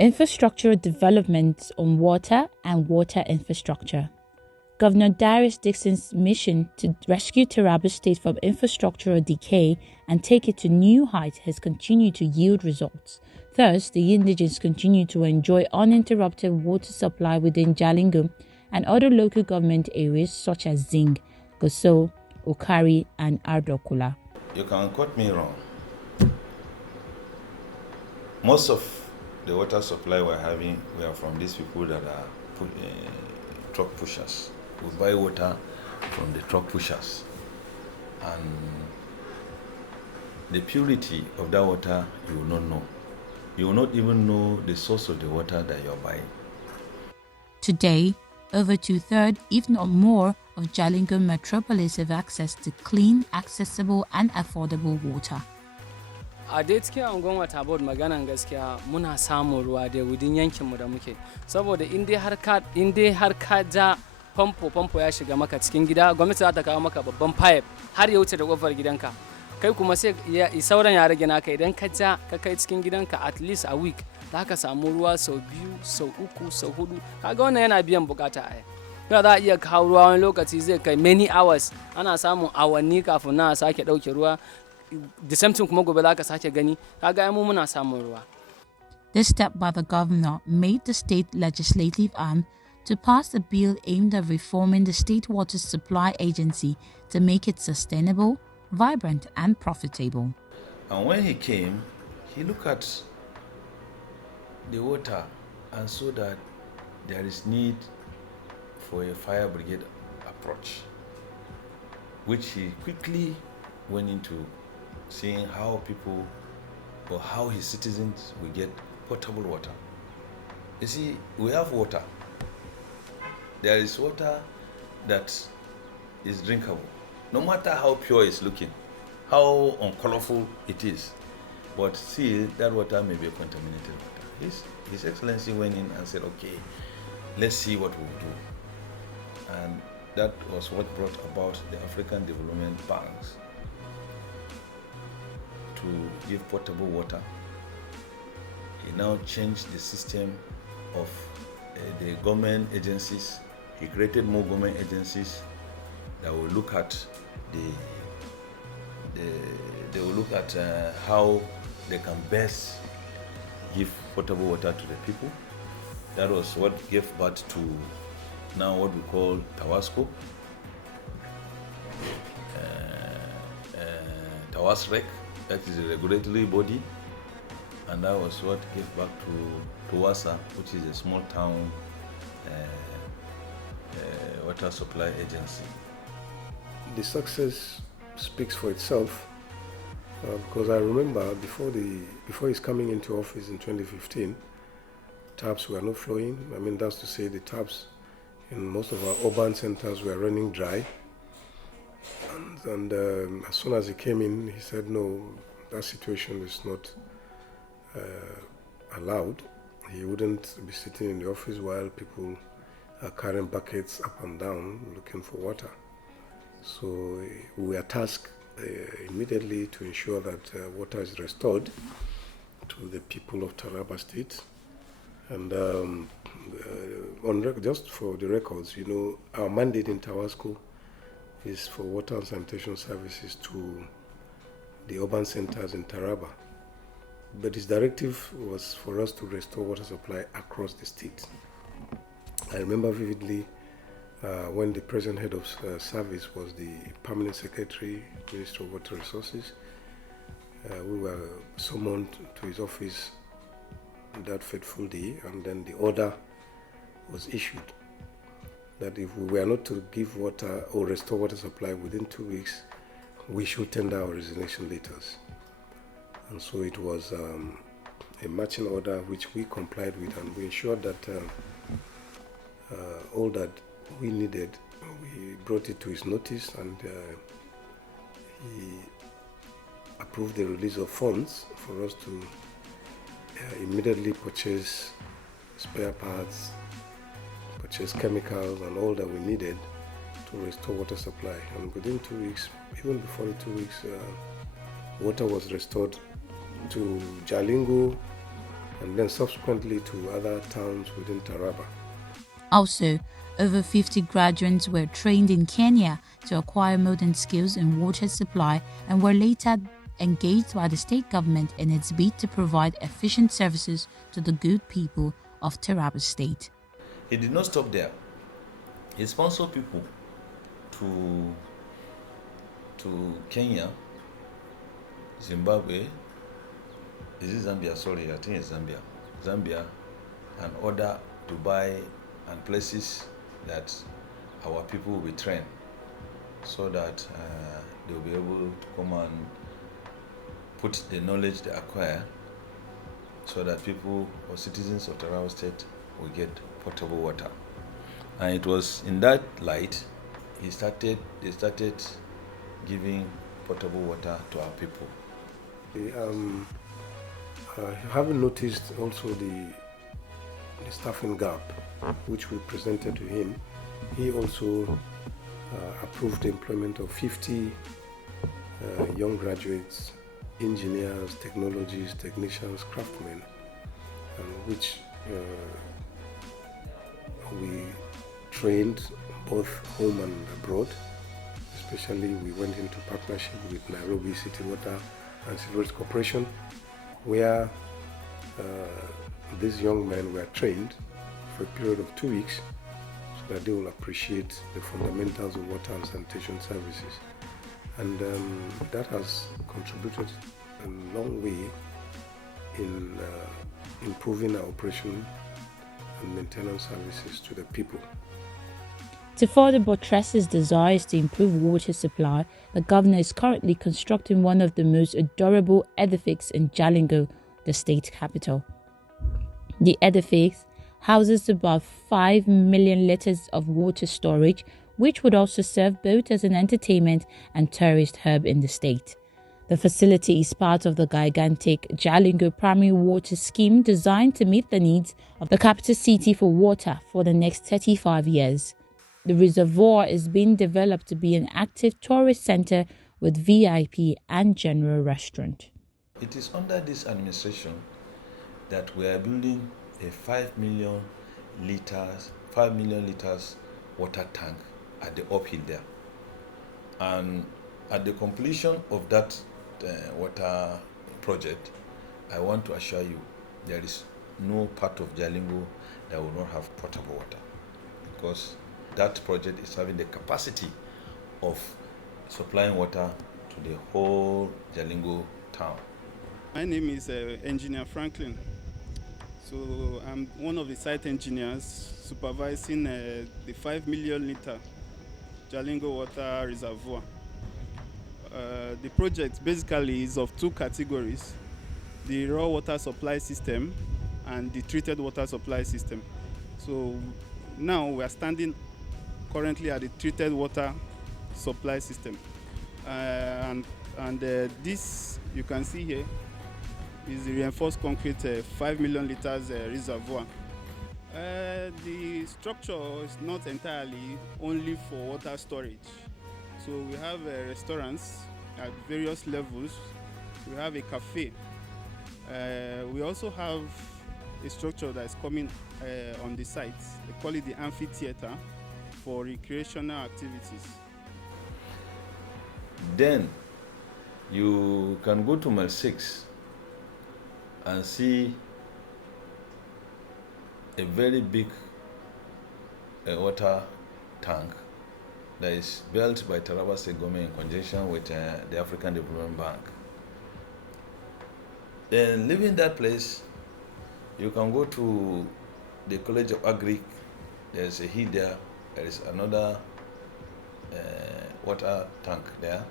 Infrastructural development on water and water infrastructure. Governor Darius Dickson's mission to rescue Taraba State from infrastructural decay and take it to new heights has continued to yield results. Thus, the indigenes continue to enjoy uninterrupted water supply within Jalingo and other local government areas such as Zing, Gusau, Okari, and Ardokula. You can quote me wrong. Most of the water supply we're having, we are from these people that are truck pushers. We buy water from the truck pushers. And the purity of that water, you will not know. You will not even know the source of the water that you're buying. Today, over 2/3, if not more, of Jalingo metropolis have access to clean, accessible and affordable water. A dai cikin angon wata board maganan gaskiya muna samun ruwa da wudin yankinmu da muke saboda in dai har ka ja famfo ya shiga maka cikin gida gwamnati za ta kawo maka babban pipe har ya wuce da kofar gidanka kai kuma sai sauran ya rage naka idan ka ja ka kai cikin gidanka at least a week za ka samu ruwa sau 2 sau 3 sau 4 kaga wannan yana biyan bukata a yau za a iya kawo ruwa wani lokaci zai kai many hours ana samun awanni kafin na sake dauke ruwa the same thing kuma gobe za ka sake gani kaga mu muna samun ruwa. This step by the governor made the state legislative arm to pass a bill aimed at reforming the state water supply agency to make it sustainable, vibrant and profitable. And when he came, he looked at the water and saw that there is need for a fire brigade approach, which he quickly went into seeing how people or how his citizens will get potable water. You see, we have water. There is water that is drinkable, no matter how pure it's looking, how uncolorful it is, but still that water may be a contaminated water. His Excellency went in and said, okay, let's see what we'll do. And that was what brought about the African Development Banks to give potable water. He now changed the system of the government agencies. He created more government agencies that will look at how they can best give potable water to the people. That was what gave birth to now what we call Tawasco, Tawasrec, that is a regulatory body, and that was what gave back to Tuwasa, which is a small town water supply agency. The success speaks for itself because I remember before his coming into office in 2015, taps were not flowing. I mean, that's to say the taps in most of our urban centers were running dry. And as soon as he came in, he said, no, that situation is not allowed. He wouldn't be sitting in the office while people are carrying buckets up and down looking for water. So we were tasked immediately to ensure that water is restored to the people of Taraba State. And just for the records, you know, our mandate in Tawasco is for water and sanitation services to the urban centers in Taraba. But his directive was for us to restore water supply across the state. I remember vividly when the present head of service was the permanent secretary, Minister of Water Resources. We were summoned to his office that fateful day, and then the order was issued that if we were not to give water or restore water supply within 2 weeks, we should tender our resignation letters. And so it was a marching order which we complied with, and we ensured that all that we needed, we brought it to his notice, and he approved the release of funds for us to immediately purchase spare parts, purchase chemicals and all that we needed to restore water supply. And within 2 weeks, even before the 2 weeks, water was restored to Jalingo, and then subsequently to other towns within Taraba. Also, over 50 graduates were trained in Kenya to acquire modern skills in water supply and were later engaged by the state government in its bid to provide efficient services to the good people of Taraba State. He did not stop there. He sponsored people to Kenya, Zimbabwe, is it Zambia? Sorry, I think it's Zambia, and other Dubai and places that our people will be trained so that they will be able to come and put the knowledge they acquire so that people or citizens of Taraba State will get potable water. And it was in that light they started giving potable water to our people. Having noticed also the staffing gap which we presented to him, he also approved the employment of 50 young graduates, engineers, technologists, technicians, craftsmen, which we trained both home and abroad. Especially we went into partnership with Nairobi City Water and Sewerage Corporation, where these young men were trained for a period of 2 weeks so that they will appreciate the fundamentals of water and sanitation services. And that has contributed a long way in improving our operation and maintenance services to the people. To further buttress his desires to improve water supply, the governor is currently constructing one of the most adorable edifices in Jalingo, the state capital. The edifice houses about 5 million liters of water storage, which would also serve both as an entertainment and tourist hub in the state. The facility is part of the gigantic Jalingo Primary Water Scheme designed to meet the needs of the capital city for water for the next 35 years. The reservoir is being developed to be an active tourist center with VIP and general restaurant. It is under this administration that we are building a 5 million liters water tank at the uphill there. And at the completion of that water project, I want to assure you there is no part of Jalingo that will not have potable water, because that project is having the capacity of supplying water to the whole Jalingo town. My name is Engineer Franklin. So I'm one of the site engineers supervising the 5 million liter Jalingo water reservoir. The project basically is of two categories: the raw water supply system and the treated water supply system. So now we are standing currently at the treated water supply system, and this you can see here is the reinforced concrete 5 million liters reservoir. The structure is not entirely only for water storage. So we have restaurants at various levels. We have a cafe. We also have a structure that is coming on the site. They call it the amphitheater for recreational activities. Then you can go to Mile 6 and see a very big water tank that is built by Taraba State Government in conjunction with the African Development Bank. Then leaving that place, you can go to the College of Agric. There's a hill there. There is another water tank there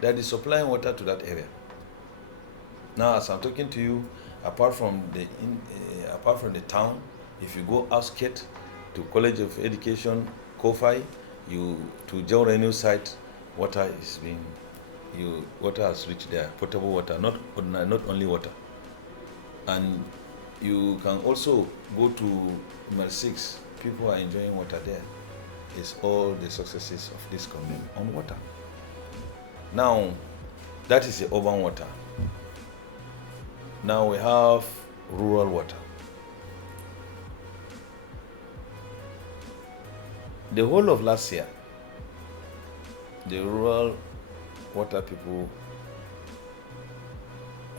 that is supplying water to that area. Now, as I'm talking to you, apart from the town, if you go outskirts to College of Education, Kofi, to Joe Renew site, water has reached there, potable water, not only water. And you can also go to Mile 6. People are enjoying water there. It's all the successes of this community on water. Now, that is the urban water. Now we have rural water. The whole of last year, the rural water people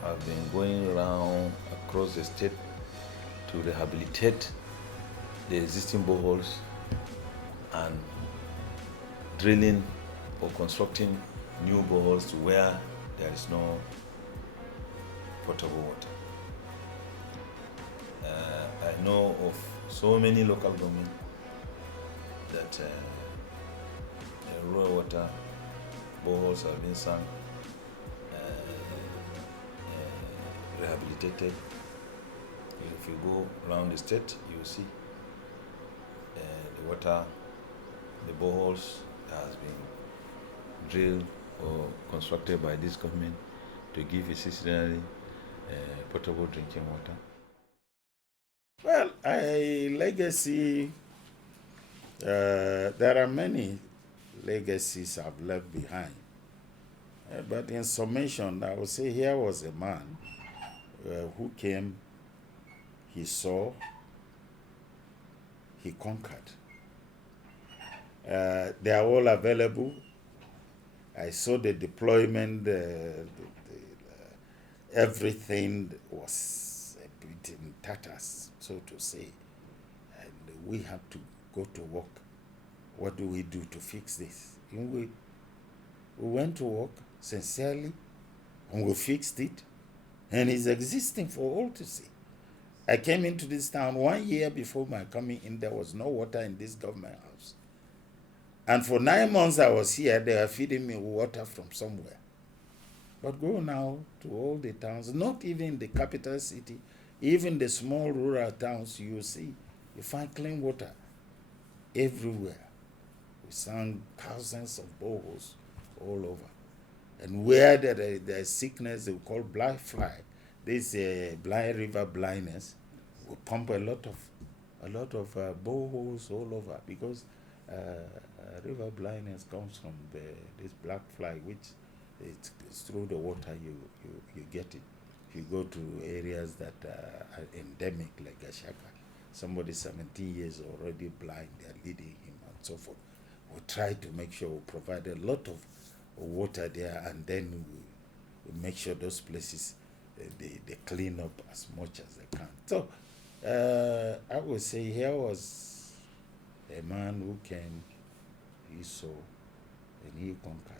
have been going around across the state to rehabilitate the existing boreholes and drilling or constructing new boreholes to where there is no potable water. I know of so many local government that the rural water boreholes have been sunk, rehabilitated. If you go around the state, you will see the water, the boreholes has been drilled or constructed by this government to give a citizenry potable drinking water. Well, legacy, there are many legacies I've left behind. But in summation, I would say here was a man who came, he saw, he conquered. They are all available. I saw the deployment, everything was a bit in tatters, so to say. And we have to go to work. What do we do to fix this? And we went to work sincerely, and we fixed it. And it's existing for all to see. I came into this town 1 year before my coming in. There was no water in this government house. And for 9 months I was here, they are feeding me water from somewhere. But go now to all the towns, not even the capital city, even the small rural towns, you see, you find clean water everywhere. We sang thousands of boreholes all over. And where there is sickness, they call black fly. This blind river blindness. We pump a lot of boreholes all over because river blindness comes from this black fly, which it's through the water you get it. If you go to areas that are endemic like Ashaka, somebody 17 years already blind, they are leading him and so forth. We try to make sure we provide a lot of water there, and then we make sure those places they clean up as much as they can. So I would say here was a man who came, he saw, and he conquered.